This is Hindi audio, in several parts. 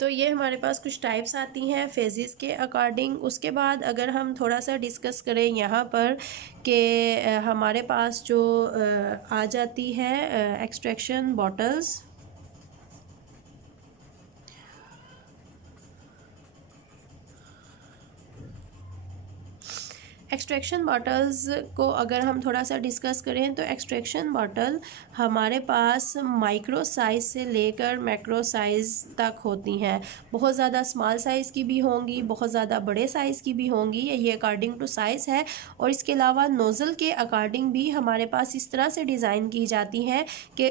तो ये हमारे पास कुछ टाइप्स आती हैं फेजेस के अकॉर्डिंग। उसके बाद अगर हम थोड़ा सा डिस्कस करें यहाँ पर कि हमारे पास जो आ जाती है एक्सट्रैक्शन बॉटल्स। एक्सट्रैक्शन बॉटल्स को अगर हम थोड़ा सा डिस्कस करें तो एक्सट्रैक्शन बॉटल हमारे पास माइक्रो साइज़ से लेकर मैक्रो साइज़ तक होती हैं। बहुत ज़्यादा स्मॉल साइज़ की भी होंगी, बहुत ज़्यादा बड़े साइज़ की भी होंगी, ये अकॉर्डिंग टू साइज़ है। और इसके अलावा नोज़ल के अकॉर्डिंग भी हमारे पास इस तरह से डिज़ाइन की जाती हैं कि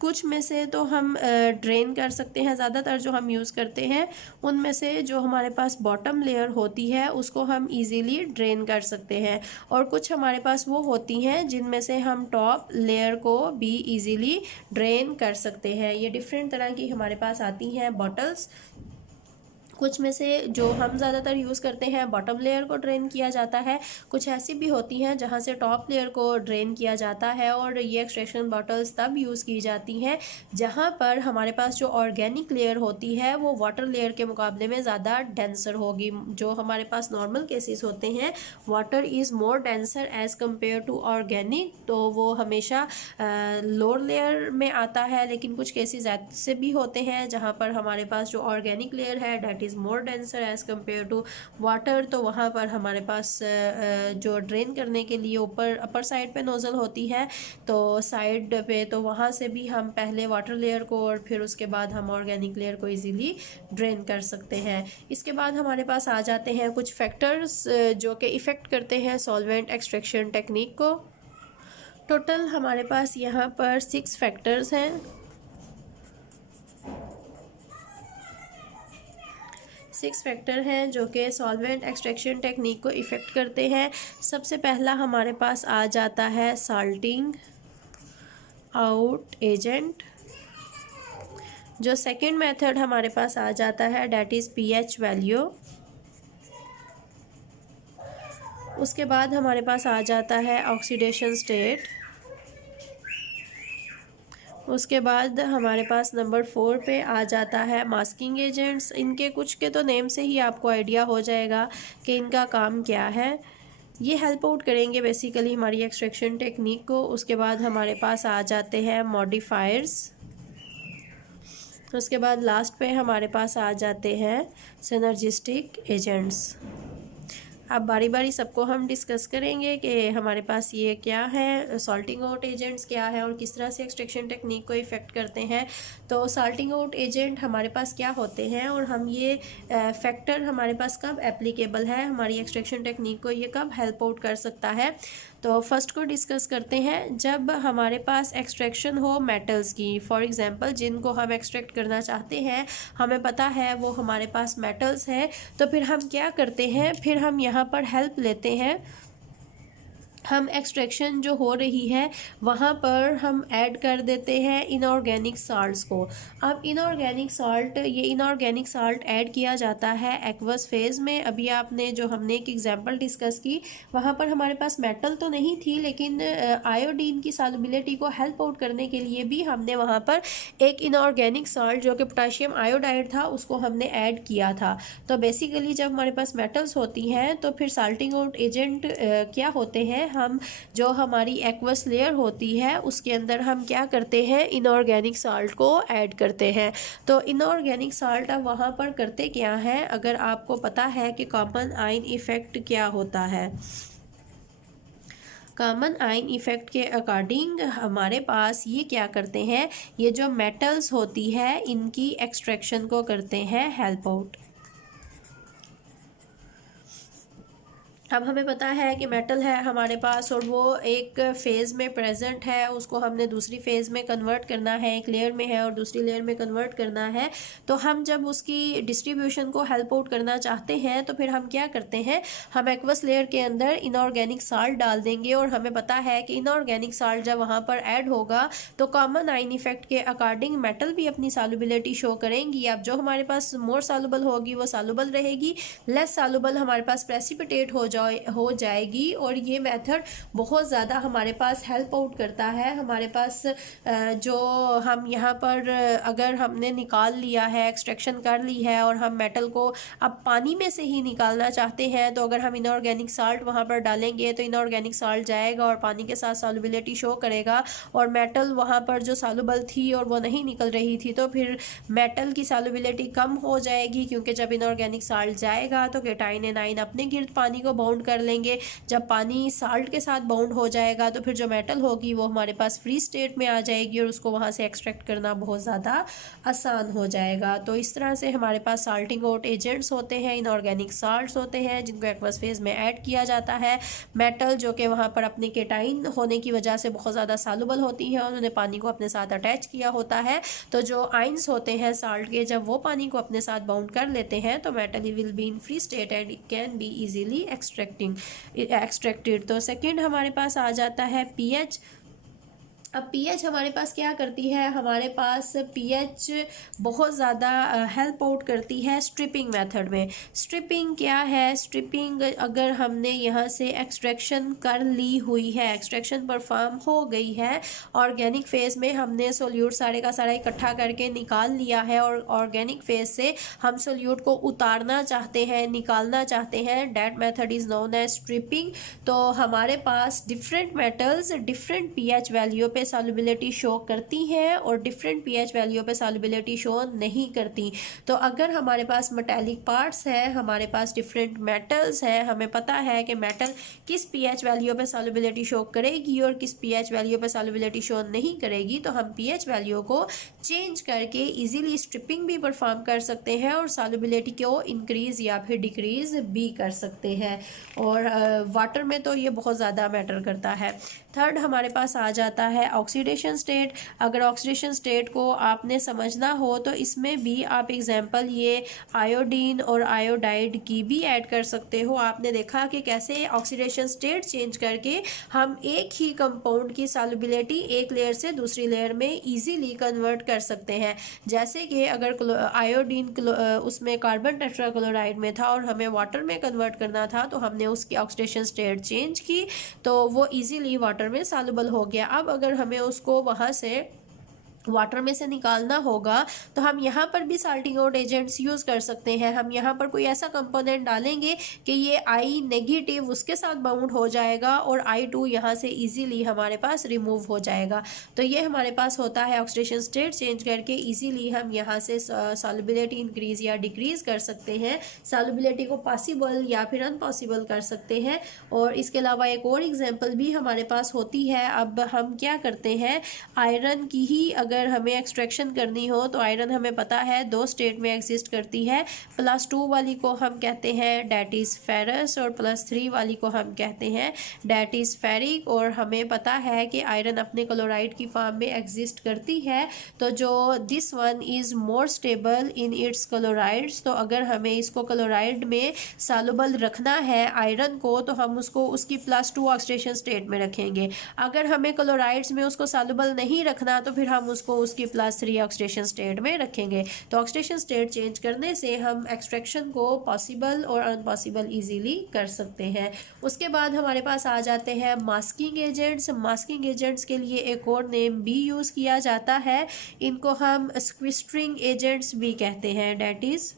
कुछ में से तो हम ड्रेन कर सकते हैं। ज़्यादातर जो हम यूज़ करते हैं उनमें से जो हमारे पास बॉटम लेयर होती है उसको हम इजीली ड्रेन कर सकते हैं, और कुछ हमारे पास वो होती हैं जिनमें से हम टॉप लेयर को भी इजीली ड्रेन कर सकते हैं। ये डिफरेंट तरह की हमारे पास आती हैं बॉटल्स। कुछ में से जो हम ज़्यादातर यूज़ करते हैं बॉटम लेयर को ड्रेन किया जाता है, कुछ ऐसी भी होती हैं जहाँ से टॉप लेयर को ड्रेन किया जाता है। और ये एक्सट्रैक्शन बॉटल्स तब यूज़ की जाती हैं जहाँ पर हमारे पास जो ऑर्गेनिक लेयर होती है वो वाटर लेयर के मुकाबले में ज़्यादा डेंसर होगी। जो हमारे पास नॉर्मल केसेस होते हैं water is more denser as compare to organic, तो वो हमेशा लोअर लेयर में आता है। लेकिन कुछ केसेस ऐसे भी होते हैं जहाँ पर हमारे पास जो ऑर्गेनिक लेयर है that is more denser as compare to water, तो वहाँ पर हमारे पास जो ड्रेन करने के लिए ऊपर अपर साइड पे नोज़ल होती है, तो साइड पे तो वहाँ से भी हम पहले वाटर लेयर को और फिर उसके बाद हम ऑर्गेनिक लेयर को इजीली ड्रेन कर सकते हैं। इसके बाद हमारे पास आ जाते हैं कुछ फैक्टर्स जो कि इफ़ेक्ट करते हैं सॉल्वेंट एक्सट्रैक्शन टेक्निक को। टोटल हमारे पास यहाँ पर 6 फैक्टर्स हैं। 6 फैक्टर हैं जो कि सॉल्वेंट एक्सट्रैक्शन टेक्निक को इफ़ेक्ट करते हैं। सबसे पहला हमारे पास आ जाता है साल्टिंग आउट एजेंट। जो सेकंड मेथड हमारे पास आ जाता है डेट इज़ पीएच वैल्यू। उसके बाद हमारे पास आ जाता है ऑक्सीडेशन स्टेट। उसके बाद हमारे पास नंबर 4 पे आ जाता है मास्किंग एजेंट्स। इनके कुछ के तो नेम से ही आपको आइडिया हो जाएगा कि इनका काम क्या है। ये हेल्प आउट करेंगे बेसिकली हमारी एक्सट्रैक्शन टेक्निक को। उसके बाद हमारे पास आ जाते हैं मॉडिफायर्स। उसके बाद लास्ट पे हमारे पास आ जाते हैं सिनर्जिस्टिक एजेंट्स। अब बारी बारी सबको हम डिस्कस करेंगे कि हमारे पास ये क्या है, सॉल्टिंग आउट एजेंट्स क्या है और किस तरह से एक्सट्रैक्शन टेक्निक को इफ़ेक्ट करते हैं। तो सॉल्टिंग आउट एजेंट हमारे पास क्या होते हैं और हम ये फैक्टर हमारे पास कब एप्लीकेबल है, हमारी एक्सट्रैक्शन टेक्निक को ये कब हेल्प आउट कर सकता है। तो फर्स्ट को डिस्कस करते हैं। जब हमारे पास एक्सट्रैक्शन हो मेटल्स की, फॉर एग्जांपल जिनको हम एक्सट्रैक्ट करना चाहते हैं, हमें पता है वो हमारे पास मेटल्स हैं, तो फिर हम क्या करते हैं, फिर हम यहाँ पर हेल्प लेते हैं। हम एक्सट्रैक्शन जो हो रही है वहाँ पर हम ऐड कर देते हैं इनऑर्गेनिक साल्ट्स को। अब इनऑर्गेनिक साल्ट, ये इनऑर्गेनिक साल्ट ऐड किया जाता है एक्वस फेज़ में। अभी आपने जो हमने एक एग्जांपल डिस्कस की वहाँ पर हमारे पास मेटल तो नहीं थी, लेकिन आयोडीन की सॉल्युबिलिटी को हेल्प आउट करने के लिए भी हमने वहाँ पर एक इनऑर्गेनिक साल्ट जो कि पोटाशियम आयोडाइड था उसको हमने ऐड किया था। तो बेसिकली जब हमारे पास मेटल्स होती हैं तो फिर सॉल्टिंग आउट एजेंट क्या होते हैं, हम जो हमारी एक्वस लेयर होती है उसके अंदर हम क्या करते हैं, इनऑर्गेनिक साल्ट को ऐड करते हैं। तो इनऑर्गेनिक साल्ट अब वहाँ पर करते क्या हैं, अगर आपको पता है कि कॉमन आयन इफेक्ट क्या होता है। कॉमन आयन इफेक्ट के अकॉर्डिंग हमारे पास ये क्या करते हैं, ये जो मेटल्स होती है इनकी एक्सट्रैक्शन को करते हैं हेल्प आउट। अब हमें पता है कि मेटल है हमारे पास और वो एक फ़ेज़ में प्रेजेंट है, उसको हमने दूसरी फ़ेज़ में कन्वर्ट करना है, एक लेयर में है और दूसरी लेयर में कन्वर्ट करना है। तो हम जब उसकी डिस्ट्रीब्यूशन को हेल्प आउट करना चाहते हैं तो फिर हम क्या करते हैं, हम एक्वस लेयर के अंदर इनऑर्गेनिक साल्ट डाल देंगे और हमें पता है कि इनऑर्गेनिक साल्ट जब वहाँ पर ऐड होगा तो कॉमन आयन इफेक्ट के अकॉर्डिंग मेटल भी अपनी सॉल्युबिलिटी शो करेंगी। अब जो हमारे पास मोर सॉल्युबल होगी वो सॉल्युबल रहेगी, लेस सॉल्युबल हमारे पास प्रेसिपिटेट हो हो जाएगी। और ये मेथड बहुत ज़्यादा हमारे पास हेल्प आउट करता है। हमारे पास जो हम यहाँ पर अगर हमने निकाल लिया है, एक्सट्रैक्शन कर ली है और हम मेटल को अब पानी में से ही निकालना चाहते हैं, तो अगर हम इनऑर्गेनिक साल्ट वहाँ पर डालेंगे तो इनऑर्गेनिक साल्ट जाएगा और पानी के साथ सॉल्युबिलिटी शो करेगा और मेटल वहाँ पर जो सॉल्युबल थी और वो नहीं निकल रही थी, तो फिर मेटल की सॉल्युबिलिटी कम हो जाएगी, क्योंकि जब इनऑर्गेनिक साल्ट जाएगा तो केटाइन एनाइन अपने गिर्द पानी को बाउंड कर लेंगे। जब पानी साल्ट के साथ बाउंड हो जाएगा तो फिर जो मेटल होगी वो हमारे पास फ्री स्टेट में आ जाएगी और उसको वहाँ से एक्सट्रैक्ट करना बहुत ज़्यादा आसान हो जाएगा। तो इस तरह से हमारे पास साल्टिंग आउट एजेंट्स होते हैं, इनऑर्गेनिक साल्ट्स होते हैं जिनको एक्वस फेज में ऐड किया जाता है। मेटल जो कि वहाँ पर अपने केटाइन होने की वजह से बहुत ज़्यादा सॉल्युबल होती हैं, उन्होंने पानी को अपने साथ अटैच किया होता है, तो जो आइंस होते हैं साल्ट के, जब वो पानी को अपने साथ बाउंड कर लेते हैं तो metal will be in free state and it can be easily extracted. तो सेकंड हमारे पास आ जाता है पीएच। अब पीएच हमारे पास क्या करती है, हमारे पास पीएच बहुत ज़्यादा हेल्प आउट करती है स्ट्रिपिंग मेथड में। स्ट्रिपिंग क्या है, स्ट्रिपिंग अगर हमने यहाँ से एक्सट्रैक्शन कर ली हुई है, एक्सट्रैक्शन परफॉर्म हो गई है, ऑर्गेनिक फेज़ में हमने सोल्यूट सारे का सारा इकट्ठा करके निकाल लिया है और ऑर्गेनिक फेज़ से हम सोल्यूट को उतारना चाहते हैं, निकालना चाहते हैं, that method is known as stripping. तो हमारे पास different metals different pH value पे सॉल्युबिलिटी शो करती हैं और डिफरेंट पीएच वैल्यू पे सॉल्युबिलिटी शो नहीं करती। तो अगर हमारे पास मेटालिक पार्ट्स हैं, हमारे पास डिफरेंट मेटल्स हैं, हमें पता है कि मेटल किस पीएच वैल्यू पे सॉल्युबिलिटी शो करेगी और किस पीएच वैल्यू पे सॉल्युबिलिटी शो नहीं करेगी, तो हम पीएच वैल्यू को चेंज करके इजीली स्ट्रिपिंग भी परफॉर्म कर सकते हैं और सॉल्युबिलिटी को इंक्रीज या फिर डिक्रीज भी कर सकते हैं। और वाटर में तो ये बहुत ज़्यादा मैटर करता है। थर्ड हमारे पास आ जाता है ऑक्सीडेशन स्टेट। अगर ऑक्सीडेशन स्टेट को आपने समझना हो तो इसमें भी आप एग्जांपल ये आयोडीन और आयोडाइड की भी ऐड कर सकते हो। आपने देखा कि कैसे ऑक्सीडेशन स्टेट चेंज करके हम एक ही कंपाउंड की सॉल्युबिलिटी एक लेयर से दूसरी लेयर में इजीली कन्वर्ट कर सकते हैं। जैसे कि अगर आयोडीन उसमें कार्बन टेट्राक्लोराइड में था और हमें वाटर में कन्वर्ट करना था, तो हमने उसकी ऑक्सीडेशन स्टेट चेंज की तो वो इजीली वाटर में सॉल्युबल हो गया। अब अगर हमें उसको वहाँ से वाटर में से निकालना होगा तो हम यहाँ पर भी साल्टिंग आउट एजेंट्स यूज़ कर सकते हैं। हम यहाँ पर कोई ऐसा कंपोनेंट डालेंगे कि ये आई नेगेटिव उसके साथ बाउंड हो जाएगा और I2 यहाँ से इजीली हमारे पास रिमूव हो जाएगा। तो ये हमारे पास होता है ऑक्सीडेशन स्टेट चेंज करके इजीली हम यहाँ से सॉल्युबिलिटी इंक्रीज या डिक्रीज कर सकते हैं, सॉल्युबिलिटी को पॉसिबल या फिर अनपॉसिबल कर सकते हैं। और इसके अलावा एक और एग्जाम्पल भी हमारे पास होती है। अब हम क्या करते हैं, आयरन की ही अगर हमें एक्सट्रैक्शन करनी हो तो आयरन हमें पता है दो स्टेट में एग्जिस्ट करती है। +2 वाली को हम कहते हैं डैट इज़ फेरस और +3 वाली को हम कहते हैं डैट इज़ फेरिक। और हमें पता है कि आयरन अपने क्लोराइड की फॉर्म में एग्जिस्ट करती है, तो जो this one is more stable in its chlorides. तो अगर हमें इसको क्लोराइड में सॉल्युबल रखना है आयरन को, तो हम उसको उसकी +2 ऑक्सीडेशन स्टेट में रखेंगे। अगर हमें क्लोराइड्स में उसको सॉल्युबल नहीं रखना तो फिर हम उसको उसकी +3 ऑक्सीडेशन स्टेट में रखेंगे। तो ऑक्सीडेशन स्टेट चेंज करने से हम एक्सट्रैक्शन को पॉसिबल और अनपॉसिबल इजीली कर सकते हैं। उसके बाद हमारे पास आ जाते हैं मास्किंग एजेंट्स। मास्किंग एजेंट्स के लिए एक और नेम भी यूज़ किया जाता है, इनको हम स्क्विस्टरिंग एजेंट्स भी कहते हैं। डैट इज़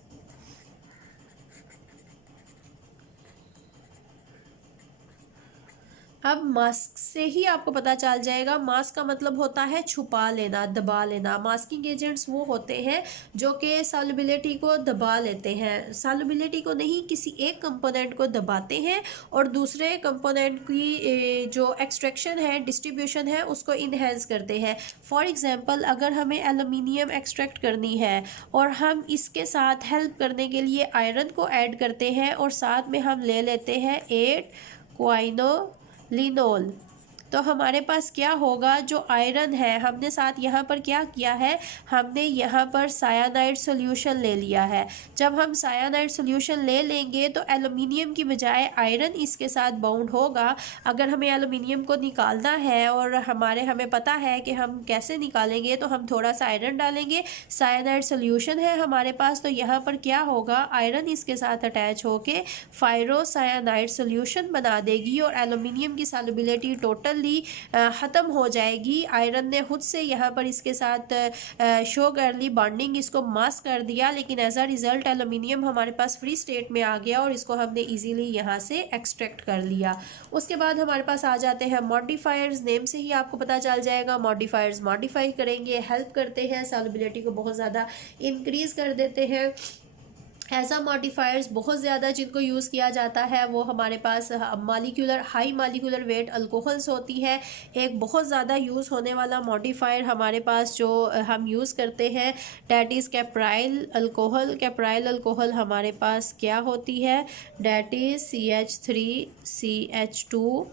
अब मास्क से ही आपको पता चल जाएगा, मास्क का मतलब होता है छुपा लेना, दबा लेना। मास्किंग एजेंट्स वो होते हैं जो कि सॉल्युबिलिटी को दबा लेते हैं, सॉल्युबिलिटी को नहीं किसी एक कंपोनेंट को दबाते हैं और दूसरे कंपोनेंट की जो एक्सट्रैक्शन है, डिस्ट्रीब्यूशन है, उसको इन्हेंस करते हैं। फॉर एग्जांपल अगर हमें एल्युमिनियम एक्सट्रैक्ट करनी है और हम इसके साथ हेल्प करने के लिए आयरन को ऐड करते हैं और साथ में हम ले लेते हैं 8 क्वाइनोलिनोल। तो हमारे पास क्या होगा, जो आयरन है हमने साथ यहाँ पर क्या किया है, हमने यहाँ पर सायानाइड सॉल्यूशन ले लिया है। जब हम सायानाइड सॉल्यूशन ले लेंगे तो एल्युमिनियम की बजाय आयरन इसके साथ बाउंड होगा। अगर हमें एल्युमिनियम को निकालना है और हमें पता है कि हम कैसे निकालेंगे, तो हम थोड़ा सा आयरन डालेंगे, सायानाइड सॉल्यूशन है हमारे पास, तो यहाँ पर क्या होगा, आयरन इसके साथ अटैच होके फायरोसायानाइड सॉल्यूशन बना देगी और एल्युमिनियम की सॉल्युबिलिटी टोटली ख़त्म हो जाएगी। आयरन ने खुद से यहाँ पर इसके साथ शो कर ली बॉन्डिंग, इसको मास्क कर दिया, लेकिन एज अ रिजल्ट एल्युमिनियम हमारे पास फ्री स्टेट में आ गया और इसको हमने इजीली यहाँ से एक्सट्रैक्ट कर लिया। उसके बाद हमारे पास आ जाते हैं मॉडिफायर्स। नेम से ही आपको पता चल जाएगा, मॉडिफायर्स मॉडिफाई करेंगे, हेल्प करते हैं, सॉल्युबिलिटी को बहुत ज़्यादा इंक्रीज़ कर देते हैं। ऐसा मॉडिफायर्स बहुत ज़्यादा जिनको यूज़ किया जाता है वो हमारे पास हाई मालिकुलर वेट अल्कोहल्स होती है। एक बहुत ज़्यादा यूज़ होने वाला मॉडिफायर हमारे पास जो हम यूज़ करते हैं that is caprylic alcohol. कैप्राइल alcohol हमारे पास क्या होती है, that is CH3CH2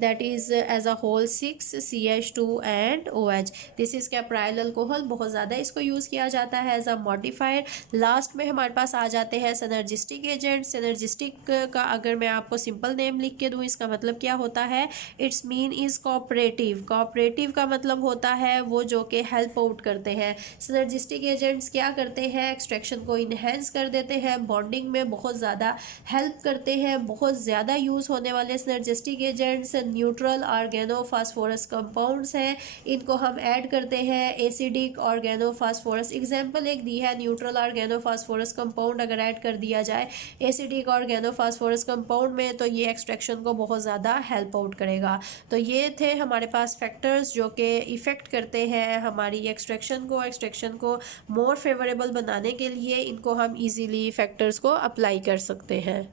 that is as a whole 6 CH2 and OH। This is caprylic alcohol, बहुत ज़्यादा इसको यूज़ किया जाता है एज अ मॉडिफायर। लास्ट में हमारे पास आ जाते हैं सिनर्जिस्टिक एजेंट। सिनर्जिस्टिक का अगर मैं आपको सिंपल नेम लिख के दूँ, इसका मतलब क्या होता है, it's mean is cooperative. Cooperative का मतलब होता है वो जो कि हेल्प आउट करते हैं। सिनर्जिस्टिक एजेंट्स क्या करते हैं, एक्सट्रैक्शन को इन्हेंस कर देते हैं, बॉन्डिंग में बहुत ज़्यादा हेल्प करते हैं। बहुत ज़्यादा यूज़ होने वाले synergistic agents neutral organophosphorus compounds हैं, इनको हम ऐड करते हैं एसिडिक ऑर्गेनोफॉस्फोरस। एग्जांपल एक दी है, न्यूट्रल ऑर्गेनोफॉस्फोरस कंपाउंड अगर ऐड कर दिया जाए एसिडिक ऑर्गेनोफॉस्फोरस कंपाउंड में तो ये एक्सट्रैक्शन को बहुत ज़्यादा हेल्प आउट करेगा। तो ये थे हमारे पास फैक्टर्स जो कि इफ़ेक्ट करते हैं हमारी एक्सट्रैक्शन को मोर फेवरेबल बनाने के लिए। इनको हम ईजीली फैक्टर्स को अप्लाई कर सकते हैं।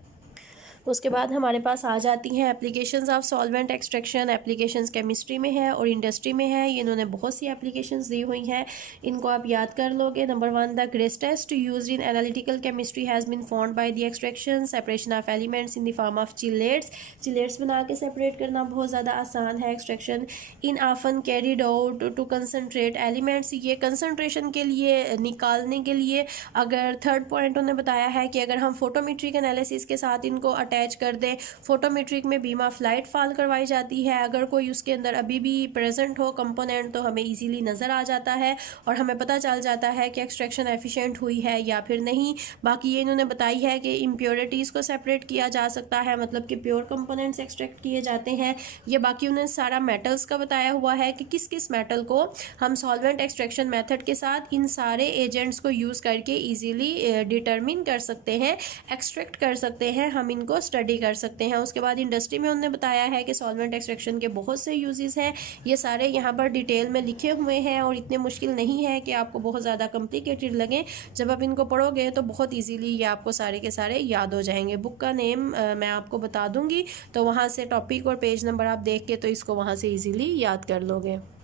उसके बाद हमारे पास आ जाती हैं applications of solvent extraction. Applications chemistry में है और इंडस्ट्री में है, ये इन्होंने बहुत सी एप्लीकेशंस दी हुई हैं, इनको आप याद कर लोगे। Number 1, the greatest used in analytical chemistry has been found by the extraction separation of elements in the form of chelates. Chelates बना के सेपरेट करना बहुत ज़्यादा आसान है। Extraction in often carried out to concentrate elements, ये कंसनट्रेशन के लिए निकालने के लिए। अगर थर्ड पॉइंट उन्होंने बताया है कि अगर हम फोटोमेट्रिक एनालिसिस के साथ इनको अटैच कर दें, फोटोमेट्रिक में बीम ऑफ लाइट फॉल करवाई जाती है, अगर कोई उसके अंदर अभी भी प्रेजेंट हो कंपोनेंट तो हमें इजीली नज़र आ जाता है और हमें पता चल जाता है कि एक्सट्रैक्शन एफिशिएंट हुई है या फिर नहीं। बाकी ये इन्होंने बताई है कि इम्प्योरिटीज़ को सेपरेट किया जा सकता है, मतलब कि प्योर कंपोनेंट्स एक्सट्रैक्ट किए जाते हैं। ये बाकी उन्होंने सारा मेटल्स का बताया हुआ है कि किस किस मेटल को हम सॉल्वेंट एक्सट्रैक्शन मेथड के साथ इन सारे एजेंट्स को यूज़ करके ईजीली डिटरमिन कर सकते हैं, एक्सट्रैक्ट कर सकते हैं, हम इनको स्टडी कर सकते हैं। उसके बाद इंडस्ट्री में उन्होंने बताया है कि सॉल्वेंट एक्सट्रैक्शन के बहुत से यूजेस हैं, ये सारे यहाँ पर डिटेल में लिखे हुए हैं और इतने मुश्किल नहीं है कि आपको बहुत ज़्यादा कॉम्प्लिकेटेड लगे। जब आप इनको पढ़ोगे तो बहुत इजीली ये आपको सारे के सारे याद हो जाएंगे। बुक का नेम मैं आपको बता दूंगी, तो वहाँ से टॉपिक और पेज नंबर आप देख के तो इसको वहाँ से इजीली याद कर लोगे।